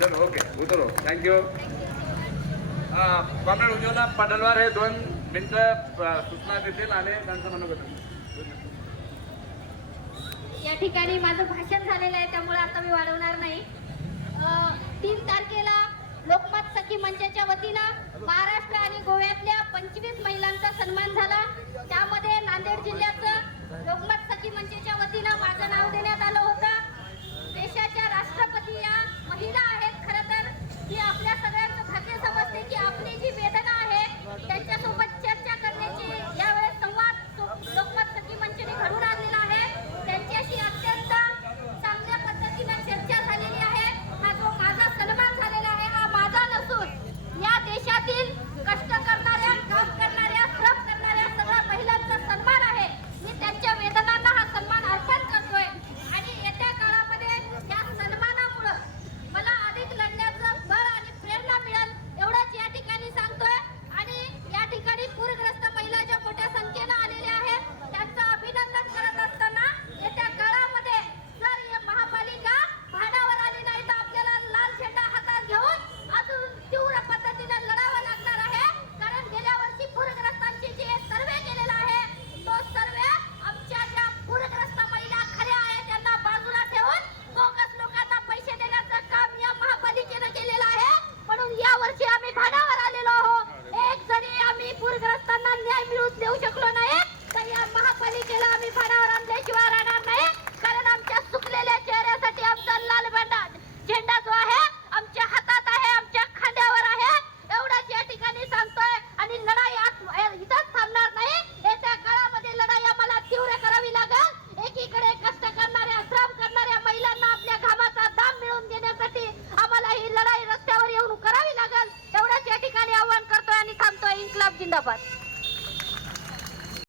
चलो ओके उतरो. थँक्यू हे दोन मिनटं सूचना देतील आणि त्यांचं या ठिकाणी माझं भाषण झालेलं आहे त्यामुळे आता मी वाढवणार नाही. तीन तारखेला लोकमत सखी मंचाच्या वतीनं महाराष्ट्र आणि गोव्यातल्या पंचवीस महिलांचा सन्मान जिंदाबाद.